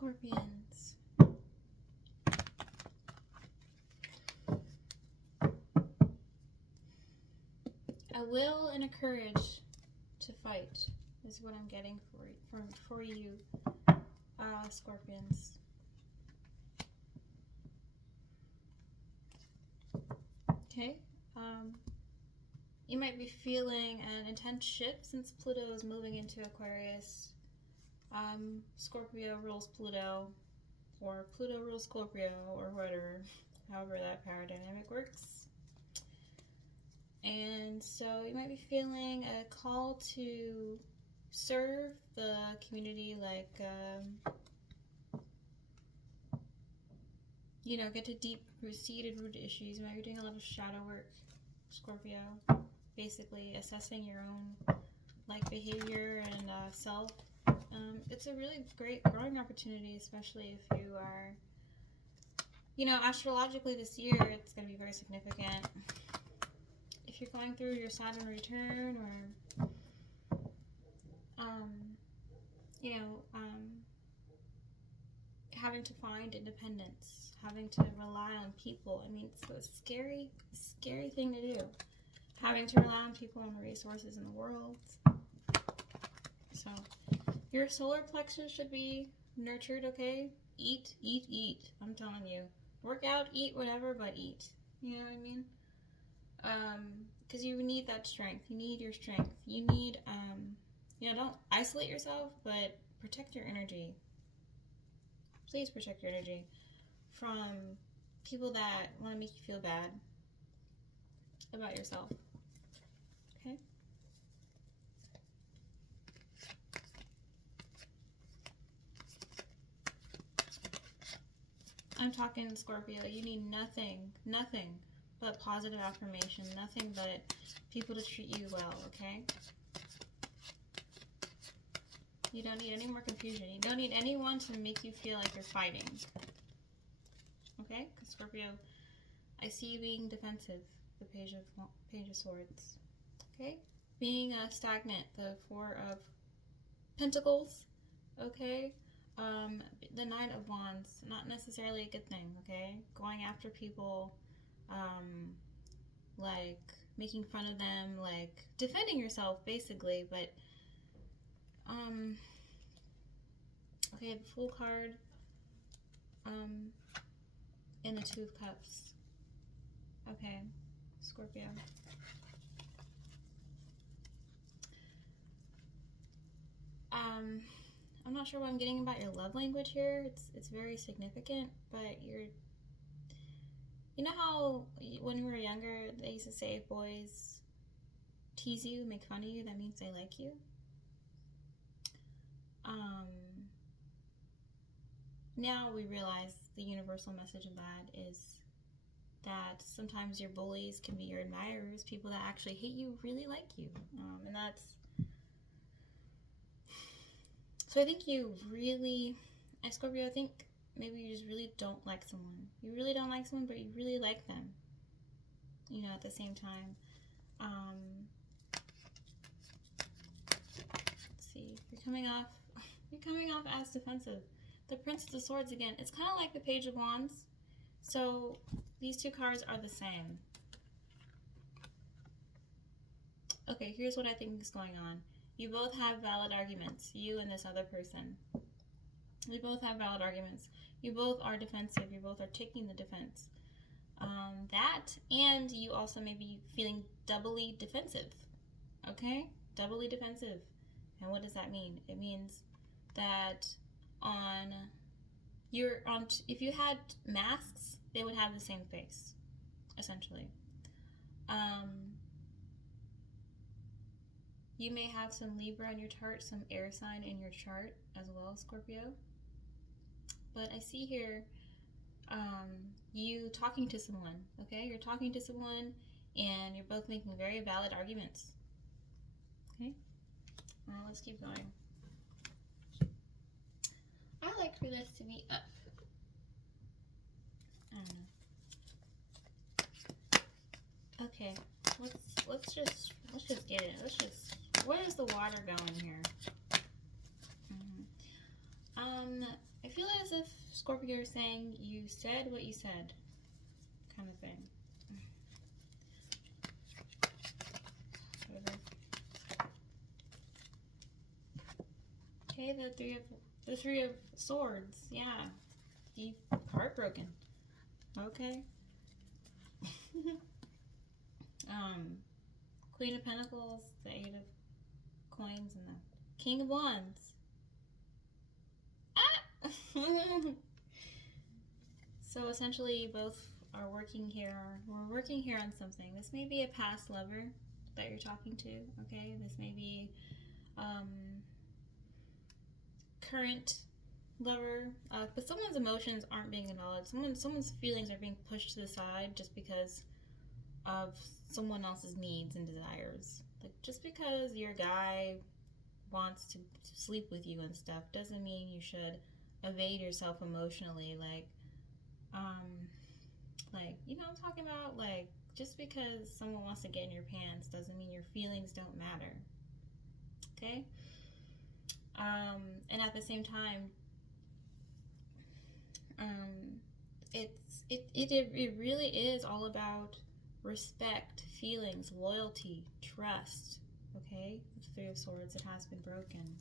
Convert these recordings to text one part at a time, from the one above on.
Scorpions. A will and a courage to fight is what I'm getting for you, Scorpions. Okay. You might be feeling an intense shift since Pluto is moving into Aquarius. Scorpio rules Pluto, or Pluto rules Scorpio, or whatever, however that power dynamic works. And so you might be feeling a call to serve the community, like, you know, get to deep-seated root issues. You might be doing a lot of shadow work, Scorpio. Basically assessing your own, like, behavior and self. It's a really great growing opportunity, especially if you are, you know, astrologically this year, it's going to be very significant. If you're going through your Saturn return, or, you know, having to find independence, having to rely on people. I mean, it's a scary, scary thing to do. Having to rely on people and the resources in the world. So, your solar plexus should be nurtured, okay? Eat, eat, eat. I'm telling you. Work out, eat, whatever, but eat. You know what I mean? Because you need that strength. You need your strength. You need, you know, don't isolate yourself, but protect your energy. Please protect your energy from people that want to make you feel bad about yourself. Okay? I'm talking Scorpio. You need nothing but positive affirmation, nothing but people to treat you well, okay? You don't need any more confusion. You don't need anyone to make you feel like you're fighting. Okay? Because Scorpio, I see you being defensive. The Page of Swords. Okay? Being stagnant. The Four of Pentacles. Okay? The Knight of Wands. Not necessarily a good thing. Okay? Going after people. Like making fun of them. Like defending yourself, basically. But okay, the Fool card, and the Two of Cups. Okay, Scorpio. I'm not sure what I'm getting about your love language here. It's very significant, but you know how when we were younger, they used to say if boys tease you, make fun of you, that means they like you? Now we realize the universal message of that is that sometimes your bullies can be your admirers. People that actually hate you really like you. And that's... So I think you really... Scorpio, I think maybe you just really don't like someone. You really don't like someone, but you really like them. You know, at the same time. Let's see. You're coming off as defensive. The Princess of Swords again. It's kind of like the Page of Wands. So these two cards are the same. Okay, here's what I think is going on. You both have valid arguments. You and this other person. You both have valid arguments. You both are defensive. You both are taking the defense. That, and you also may be feeling doubly defensive. Okay? Doubly defensive. And what does that mean? It means that if you had masks, they would have the same face, essentially. You may have some Libra in your chart, some air sign in your chart as well, Scorpio. But I see here you talking to someone, okay? You're talking to someone and you're both making very valid arguments. Okay? Let's keep going. I like for this to be up. I don't know. Okay, let's just get it. Where is the water going here? I feel feel as if Scorpio is saying you said what you said, kind of thing. Whatever. Okay, the three of swords. Yeah, you heartbroken. Okay. Queen of Pentacles, the Eight of Coins, and the King of Wands. Ah! So essentially, you both are working here. We're working here on something. This may be a past lover that you're talking to. Okay, this may be current lover, but someone's emotions aren't being acknowledged. Someone's feelings are being pushed to the side just because of someone else's needs and desires. Like, just because your guy wants to sleep with you and stuff doesn't mean you should evade yourself emotionally. Like, you know what I'm talking about? Like, just because someone wants to get in your pants doesn't mean your feelings don't matter. Okay? And at the same time, it really is all about respect, feelings, loyalty, trust. Okay? The Three of Swords, it has been broken.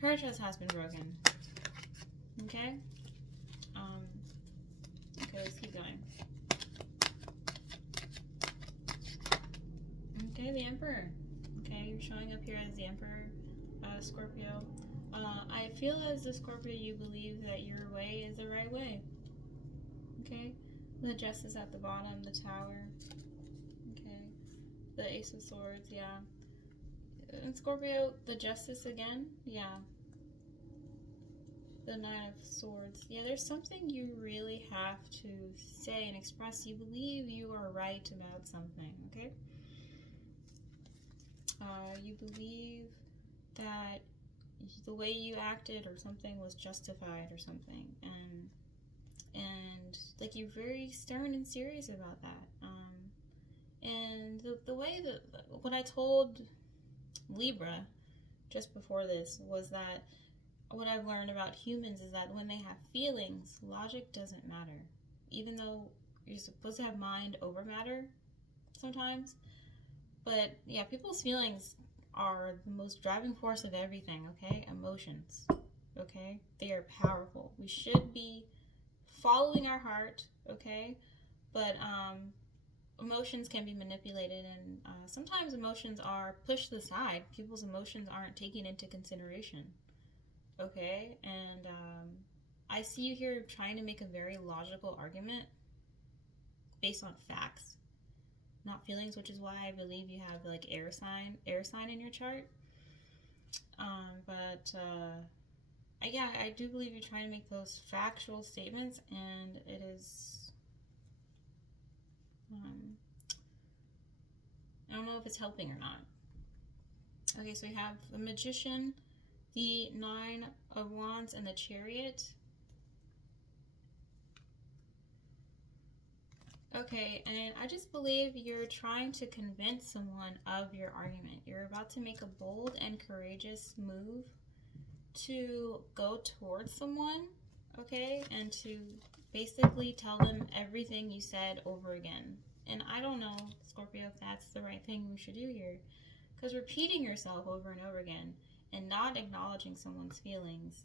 Her trust has been broken. Okay? Okay, let's keep going. Okay, the Emperor. Okay, you're showing up here as the Emperor, Scorpio. I feel as the Scorpio, you believe that your way is the right way. Okay? The Justice at the bottom, the Tower. Okay. The Ace of Swords, yeah. And Scorpio, the Justice again, yeah. The Nine of Swords. Yeah, there's something you really have to say and express. You believe you are right about something, okay? You believe that the way you acted or something was justified or something, and like, you're very stern and serious about that. And the way that what I told Libra just before this was that what I've learned about humans is that when they have feelings, logic doesn't matter. Even though you're supposed to have mind over matter sometimes. But yeah, people's feelings are the most driving force of everything, okay? Emotions, okay? They are powerful. We should be following our heart, okay? But emotions can be manipulated, and sometimes emotions are pushed to the side. People's emotions aren't taken into consideration, okay? And I see you here trying to make a very logical argument based on facts, not feelings, which is why I believe you have like air sign in your chart. Yeah, I do believe you're trying to make those factual statements, and it is I don't know if it's helping or not. Okay, so we have the Magician, the Nine of Wands, and the Chariot. Okay, and I just believe you're trying to convince someone of your argument. You're about to make a bold and courageous move to go towards someone, okay, and to basically tell them everything you said over again. And I don't know, Scorpio, if that's the right thing we should do here, because repeating yourself over and over again and not acknowledging someone's feelings,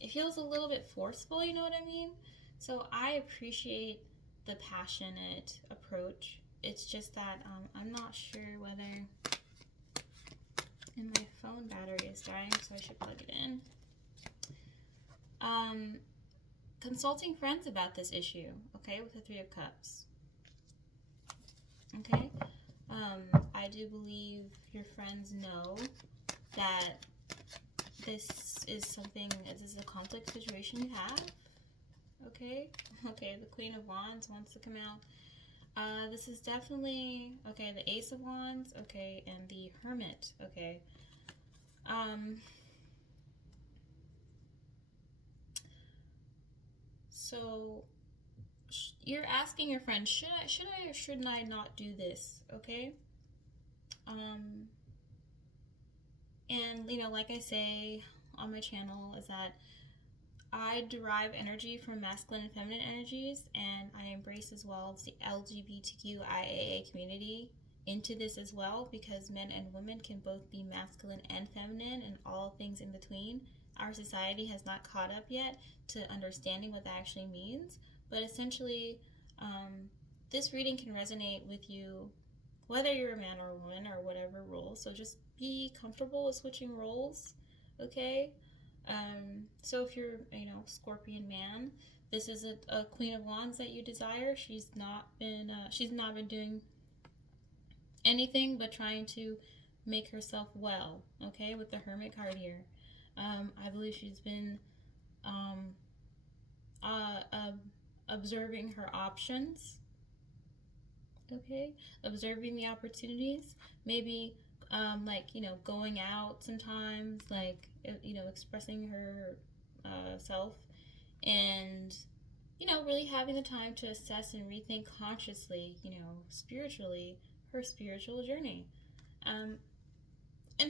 it feels a little bit forceful, you know what I mean? So I appreciate the passionate approach. It's just that I'm not sure whether... And my phone battery is dying, so I should plug it in. Consulting friends about this issue, okay, with the Three of Cups. Okay? I do believe your friends know that this is a conflict situation you have. Okay, the Queen of Wands wants to come out. This is definitely, okay, the Ace of Wands, okay, and the Hermit, okay. So you're asking your friend, should I or shouldn't I not do this, okay? You're asking your friend, should I or shouldn't I not do this, okay? And, you know, like I say on my channel, is that I derive energy from masculine and feminine energies, and I embrace as well the LGBTQIAA community into this as well, because men and women can both be masculine and feminine and all things in between. Our society has not caught up yet to understanding what that actually means, but essentially, this reading can resonate with you whether you're a man or a woman or whatever role. So just be comfortable with switching roles, okay? So if you're, you know, Scorpion man, this is a Queen of Wands that you desire. She's not been doing anything but trying to make herself well, okay, with the Hermit card here. I believe she's been observing her options, okay, observing the opportunities, maybe like, you know, going out sometimes, like, you know, expressing her self, and, you know, really having the time to assess and rethink consciously, you know, spiritually, her spiritual journey, and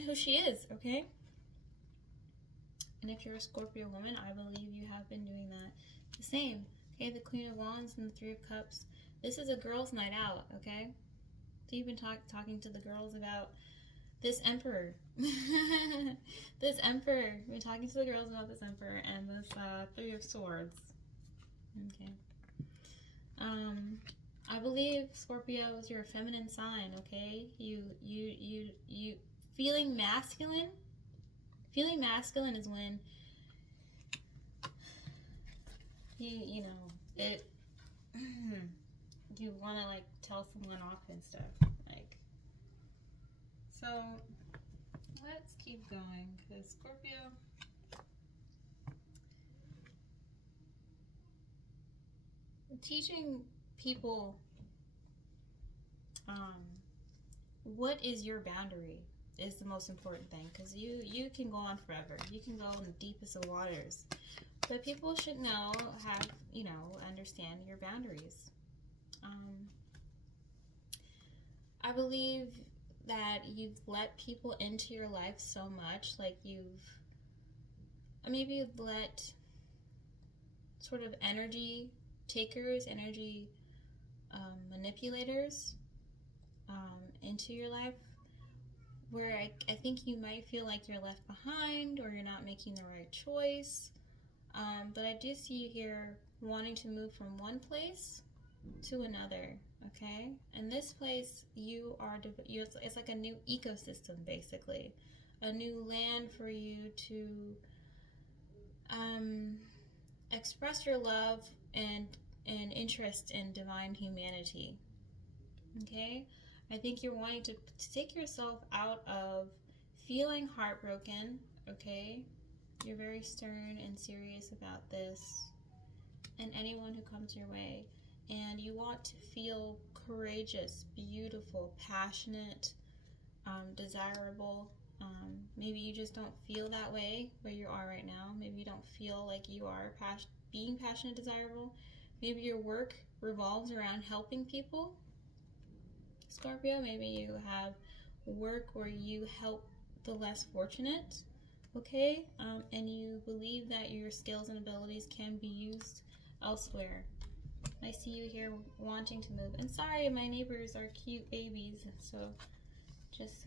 who she is, okay? And if you're a Scorpio woman, I believe you have been doing that the same, okay? The Queen of Wands and the Three of Cups. This is a girls' night out, okay? So you've been talking to the girls about this Emperor. This Emperor. We've been talking to the girls about this Emperor and this Three of Swords. Okay. I believe, Scorpios, you're a feminine sign, okay? You feeling masculine. Feeling masculine is when you know, it you want to, like, tell someone off and stuff, like. So let's keep going, because Scorpio, teaching people what is your boundary is the most important thing, because you can go on forever. You can go in the deepest of waters, but people should know, you know, understand your boundaries. I believe that you've let people into your life so much, like maybe you've let sort of energy takers, energy manipulators into your life, where I think you might feel like you're left behind or you're not making the right choice. But I do see you here wanting to move from one place to another, okay? And this place, it's like a new ecosystem, basically. A new land for you to express your love and interest in divine humanity, okay? I think you're wanting to take yourself out of feeling heartbroken, okay? You're very stern and serious about this and anyone who comes your way. And you want to feel courageous, beautiful, passionate, desirable. Maybe you just don't feel that way where you are right now. Maybe you don't feel like you are being passionate, desirable. Maybe your work revolves around helping people, Scorpio. Maybe you have work where you help the less fortunate, okay? And you believe that your skills and abilities can be used elsewhere. I see you here wanting to move. And sorry, my neighbors are cute babies, so just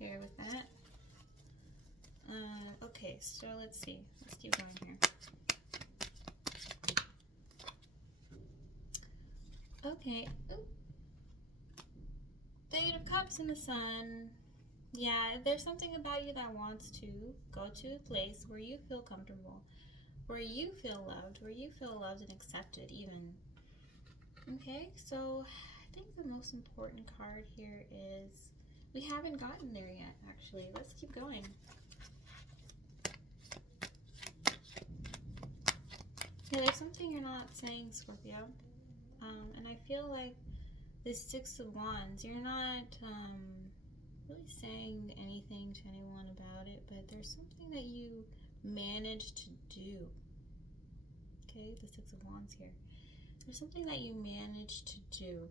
bear with that. Okay, so let's see. Let's keep going here. Okay. Ooh. The Eight of Cups and the Sun. Yeah, there's something about you that wants to go to a place where you feel comfortable, where you feel loved, and accepted even. Okay, so I think the most important card here is, we haven't gotten there yet, actually. Let's keep going. Yeah, there's something you're not saying, Scorpio. And I feel like this Six of Wands, you're not really saying anything to anyone about it, but there's something that you managed to do. Okay, the Six of Wands here. There's something that you managed to do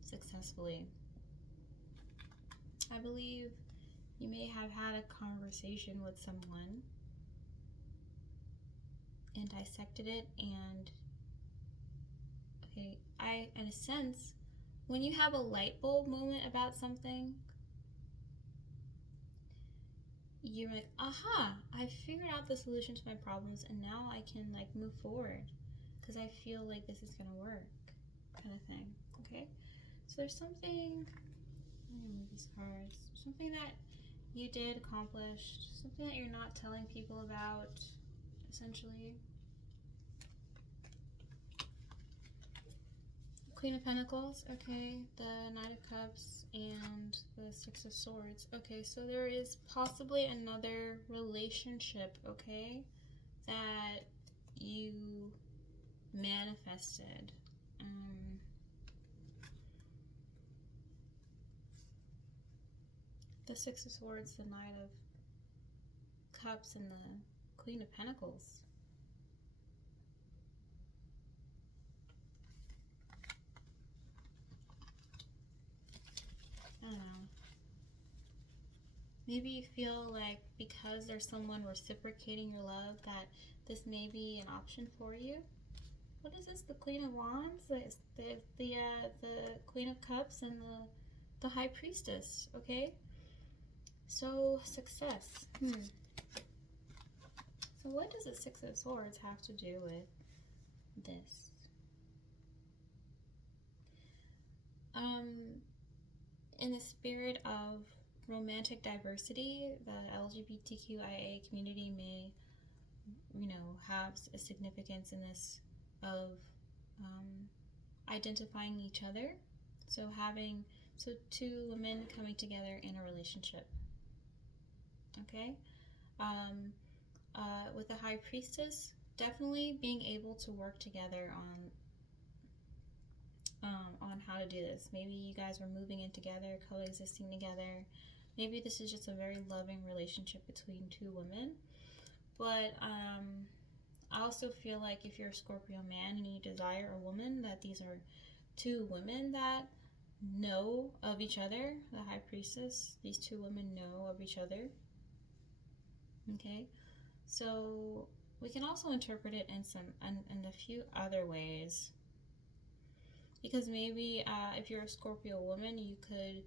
successfully. I believe You may have had a conversation with someone and dissected it, and okay, in a sense, when you have a light bulb moment about something, you're like, aha, I figured out the solution to my problems, and now I can like move forward because I feel like this is gonna work, kind of thing. Okay, so there's something, I'm gonna move these cards, something that you did accomplish, something that you're not telling people about, essentially. Queen of Pentacles, okay, the Knight of Cups, and the Six of Swords. Okay, so there is possibly another relationship, okay, that you manifested. The Six of Swords, the Knight of Cups, and the Queen of Pentacles. I don't know. Maybe you feel like because there's someone reciprocating your love that this may be an option for you. What is this? The Queen of Wands, the Queen of Cups, and the High Priestess. Okay. So success. So what does the Six of Swords have to do with this? In the spirit of romantic diversity, the LGBTQIA community may, have a significance in this of identifying each other. So two women coming together in a relationship. Okay. With the High Priestess, definitely being able to work together on how to do this. Maybe you guys are moving in together, coexisting together. Maybe this is just a very loving relationship between two women. But I also feel like if you're a Scorpio man and you desire a woman, that these are two women that know of each other. The High Priestess, these two women know of each other. Okay, so we can also interpret it in a few other ways. Because maybe if you're a Scorpio woman, you could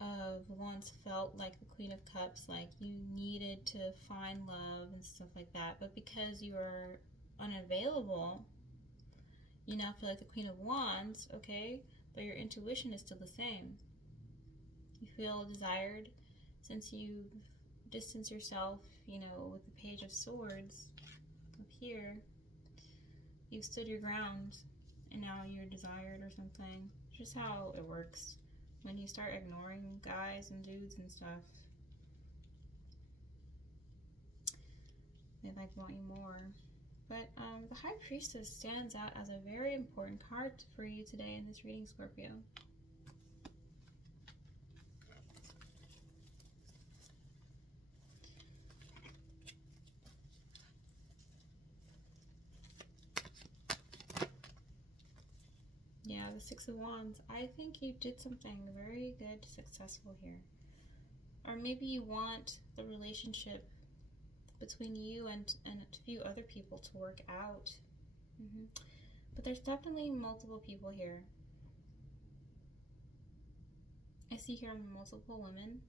have once felt like the Queen of Cups, like you needed to find love and stuff like that. But because you are unavailable, you now feel like the Queen of Wands, okay? But your intuition is still the same. You feel desired since you've distanced yourself, with the Page of Swords up here. You've stood your ground. And now you're desired or something. It's just how it works when you start ignoring guys and dudes and stuff. They want you more. But the High Priestess stands out as a very important card for you today in this reading, Scorpio. Yeah, the Six of Wands. I think you did something very good, successful here. Or maybe you want the relationship between you and a few other people to work out. But there's definitely multiple people here. I see here multiple women.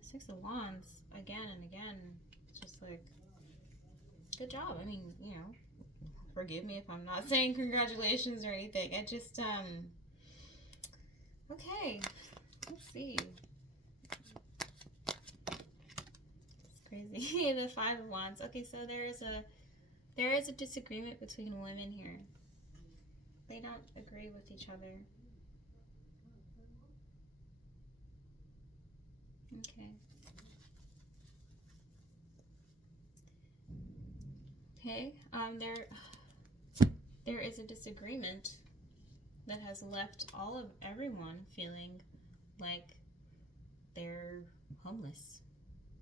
Six of Wands, again and again. It's just like, good job. I mean, forgive me if I'm not saying congratulations or anything. I just, okay. Let's see. It's crazy. The Five of Wands. Okay, so there is a disagreement between women here. They don't agree with each other. Okay. Okay. There is a disagreement that has left everyone feeling like they're homeless,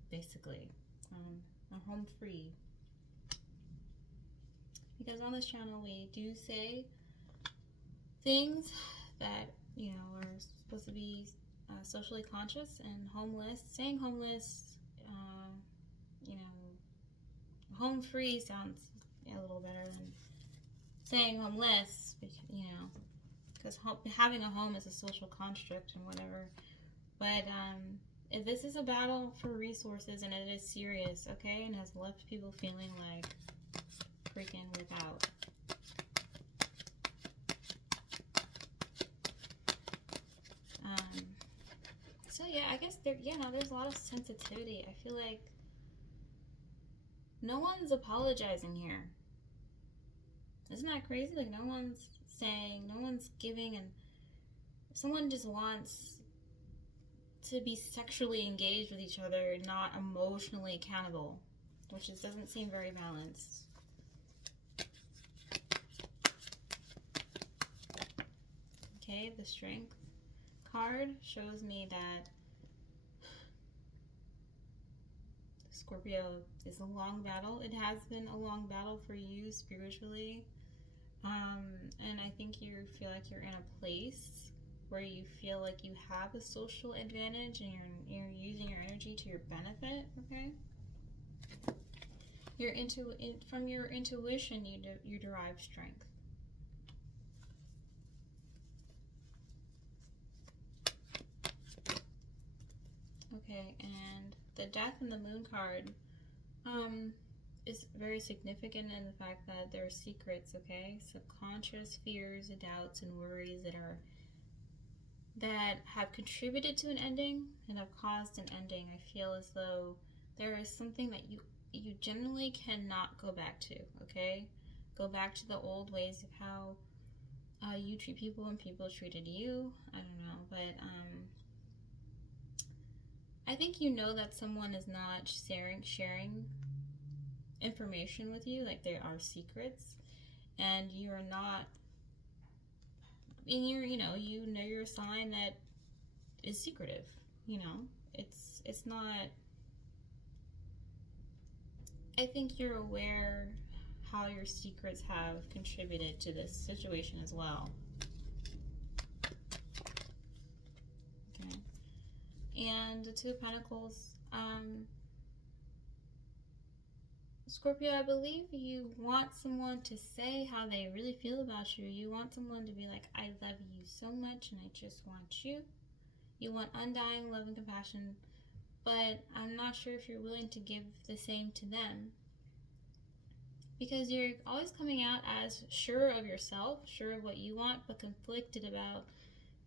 basically, or home free. Because on this channel we do say things that, you know, are supposed to be socially conscious and homeless. Saying homeless, you know, home free sounds a little better than saying homeless, you know, because having a home is a social construct and whatever. But if this is a battle for resources and it is serious, okay, and has left people feeling like freaking without. So yeah, I guess there's a lot of sensitivity. I feel like no one's apologizing here. Isn't that crazy? Like no one's saying, no one's giving, and someone just wants to be sexually engaged with each other, not emotionally accountable, which just doesn't seem very balanced. Okay, the Strength card shows me that Scorpio is a long battle. It has been a long battle for you spiritually. And I think you feel like you're in a place where you feel like you have a social advantage and you're using your energy to your benefit, okay? From your intuition, you derive strength. Okay, and the Death and the Moon card is very significant in the fact that there are secrets, okay? Subconscious fears, doubts, and worries that have contributed to an ending and have caused an ending. I feel as though there is something that you generally cannot go back to, okay? Go back to the old ways of how you treat people and people treated you. I don't know, but I think you know that someone is not sharing information with you, like there are secrets, and you're not, and you're a sign that is secretive. You know, it's not. I think you're aware how your secrets have contributed to this situation as well. Okay, and the Two of Pentacles. Scorpio, I believe you want someone to say how they really feel about you. You want someone to be like, I love you so much and I just want you. You want undying love and compassion, but I'm not sure if you're willing to give the same to them. Because you're always coming out as sure of yourself, sure of what you want, but conflicted about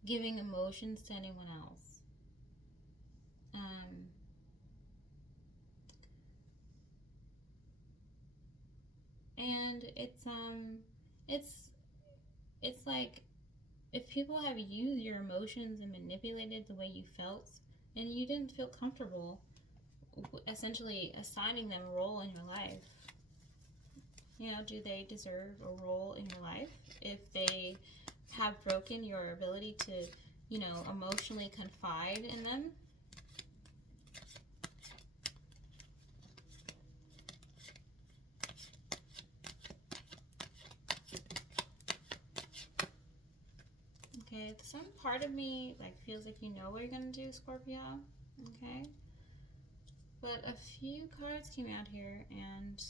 giving emotions to anyone else. And it's like if people have used your emotions and manipulated the way you felt, and you didn't feel comfortable essentially assigning them a role in your life, you know, do they deserve a role in your life if they have broken your ability to, you know, emotionally confide in them? Okay, some part of me like feels like you know what you're gonna do, Scorpio. Okay, but a few cards came out here, and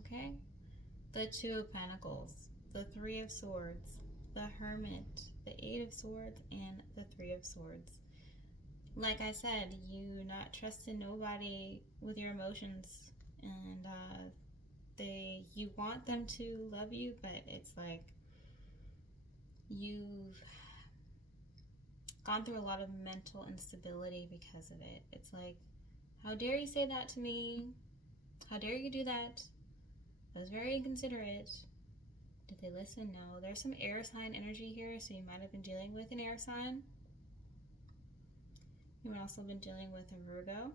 okay, the Two of Pentacles, the Three of Swords, the Hermit, the Eight of Swords, and the Three of Swords. Like I said, you not trusting nobody with your emotions, and you want them to love you, but it's like you've gone through a lot of mental instability because of it. It's like, how dare you say that to me? How dare you do that? That was very inconsiderate. Did they listen? No. There's some air sign energy here, so you might have been dealing with an air sign. You might also have been dealing with a Virgo,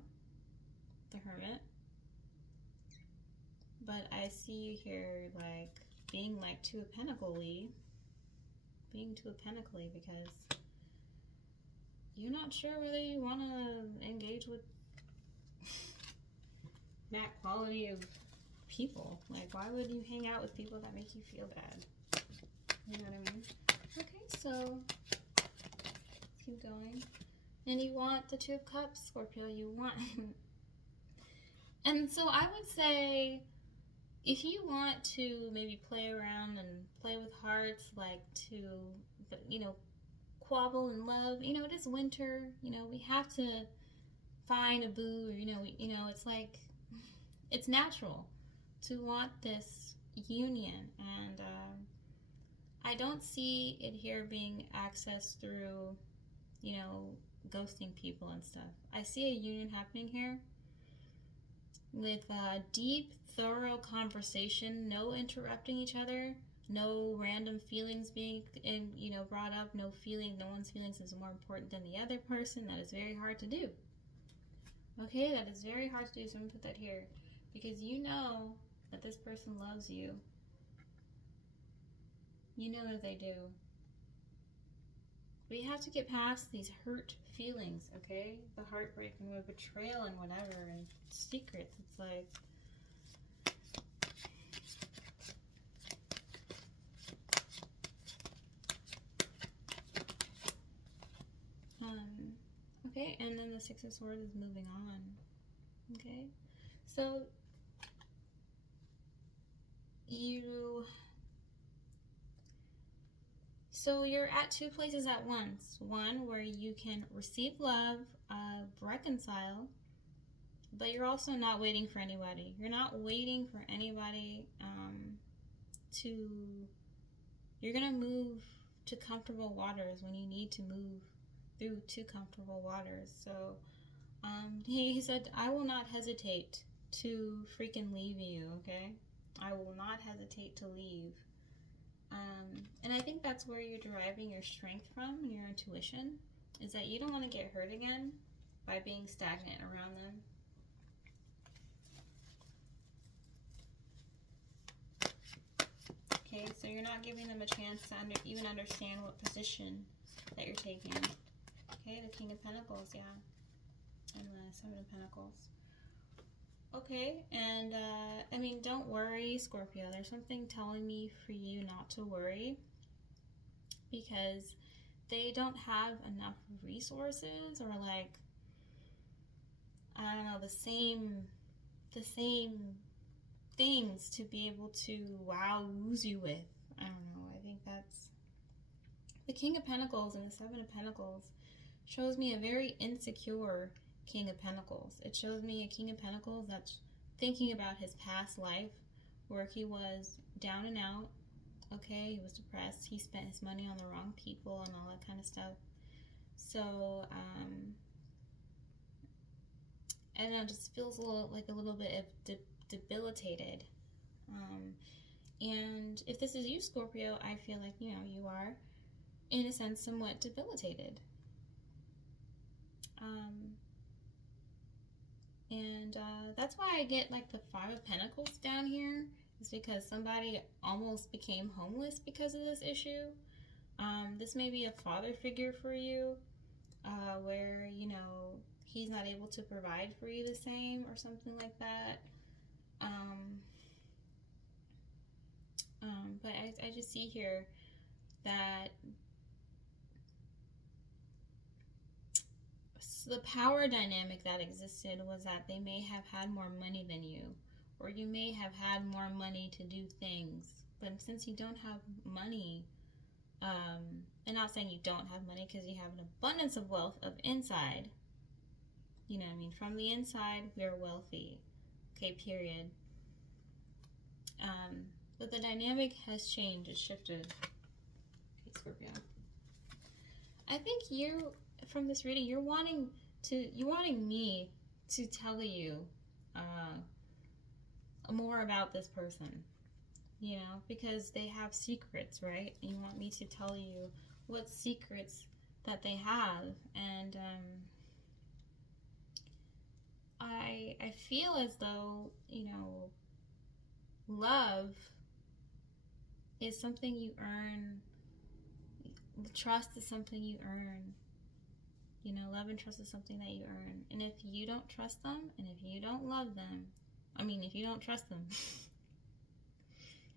the Hermit. But I see you here like being like Two of Pentacles-y. Being Two of Pentacles because you're not sure whether you want to engage with that quality of people. Like, why would you hang out with people that make you feel bad? You know what I mean? Okay, so keep going. And you want the Two of Cups, Scorpio. You want... And so I would say, if you want to maybe play around and play with hearts, like to, you know, quabble in love, you know, it is winter, you know, we have to find a boo, or, you know, it's like, it's natural to want this union. And I don't see it here being accessed through, you know, ghosting people and stuff. I see a union happening here with deep, thorough conversation, no interrupting each other, no random feelings being, you know, brought up, no one's feelings is more important than the other person. That is very hard to do. Okay, that is very hard to do, so I'm going to put that here. Because you know that this person loves you. You know that they do. We have to get past these hurt feelings, okay? The heartbreak and the betrayal and whatever, and secrets. It's like... okay, and then the Six of Swords is moving on. Okay? So, you're at two places at once. One where you can receive love, reconcile, but you're also not waiting for anybody. You're not waiting for anybody you're going to move to comfortable waters when you need to move through to comfortable waters. So he said, I will not hesitate to freaking leave you, okay? I will not hesitate to leave. And I think that's where you're deriving your strength from, your intuition, is that you don't want to get hurt again by being stagnant around them. Okay, so you're not giving them a chance to even understand what position that you're taking. Okay, the King of Pentacles, yeah. And the Seven of Pentacles. Okay, and I mean, don't worry, Scorpio. There's something telling me for you not to worry, because they don't have enough resources, or like, I don't know, the same things to be able to wowze you with. I don't know. I think that's the King of Pentacles and the Seven of Pentacles shows me a very insecure King of Pentacles. It shows me a King of Pentacles that's thinking about his past life, where he was down and out. Okay, he was depressed. He spent his money on the wrong people and all that kind of stuff. So, and it just feels a little bit debilitated. And if this is you, Scorpio, I feel like, you know, you are, in a sense, somewhat debilitated. And that's why I get like the Five of Pentacles down here, is because somebody almost became homeless because of this issue. This may be a father figure for you, where, you know, he's not able to provide for you the same, or something like that. But I just see here that the power dynamic that existed was that they may have had more money than you, or you may have had more money to do things. But since you don't have money, and not saying you don't have money, because you have an abundance of wealth of inside, you know what I mean? From the inside, we are wealthy. Okay, period. But the dynamic has changed. It's shifted. Okay, Scorpio. I think you, from this reading, you're wanting me to tell you more about this person, you know, because they have secrets, right? And you want me to tell you what secrets that they have. And I feel as though, you know, love is something you earn. Trust is something you earn. You know, love and trust is something that you earn. And if you don't trust them, and if you don't love them, I mean, if you don't trust them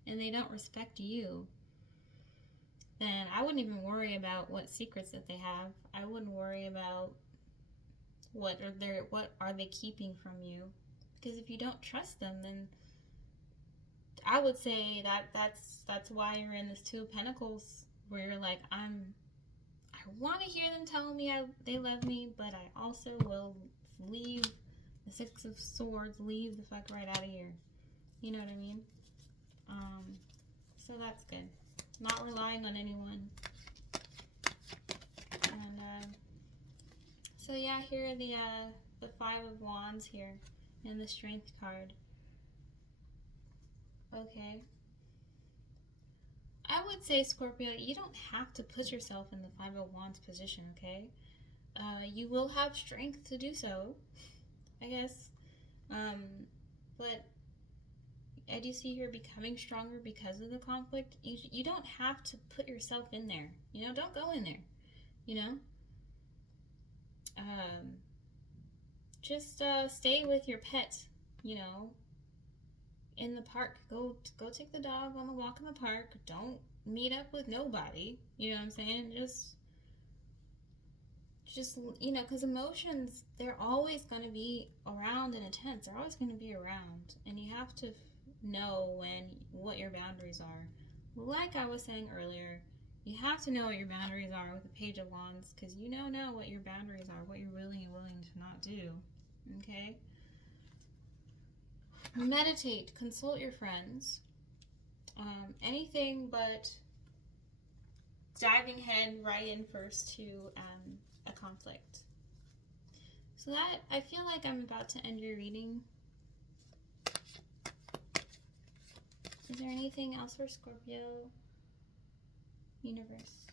and they don't respect you, then I wouldn't even worry about what secrets that they have. I wouldn't worry about what are they keeping from you, because if you don't trust them, then I would say that's why you're in this Two of Pentacles, where you're like, I want to hear them tell me they love me, but I also will leave the Six of Swords, leave the fuck right out of here. You know what I mean? So that's good. Not relying on anyone. And so yeah, here are the Five of Wands here, and the Strength card. Okay. I would say, Scorpio, you don't have to put yourself in the Five of Wands position, okay? You will have strength to do so, I guess. But I do see you're becoming stronger because of the conflict. You don't have to put yourself in there. You know, don't go in there. You know? Just stay with your pet, you know, in the park. Go take the dog on a walk in the park. Don't meet up with nobody. You know what I'm saying? Just you know, because emotions, they're always going to be around and intense. They're always going to be around, and you have to know what your boundaries are. Like I was saying earlier, you have to know what your boundaries are with the Page of Wands, because you know now what your boundaries are, what you're willing and willing to not do. Okay? Meditate, consult your friends. Anything but diving head right in first to a conflict. So that, I feel like I'm about to end your reading. Is there anything else for Scorpio? Universe.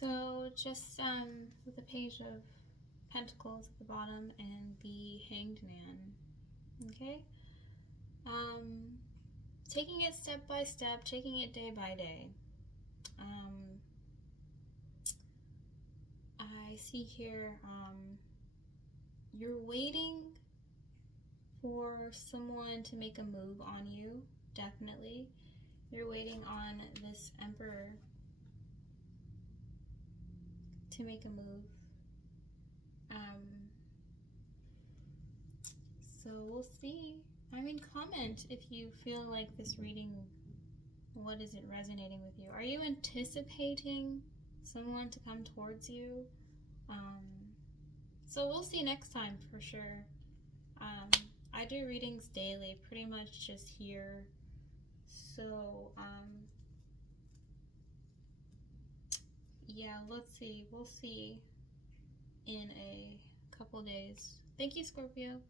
So just with the Page of Pentacles at the bottom and the Hanged Man. Okay? Taking it step by step, taking it day by day. I see here, you're waiting for someone to make a move on you, definitely. You're waiting on this Emperor to make a move. So we'll see. I mean, comment if you feel like this reading, what is it resonating with you? Are you anticipating someone to come towards you? So we'll see next time for sure. I do readings daily, pretty much just here. So, yeah, let's see. We'll see in a couple days. Thank you, Scorpio.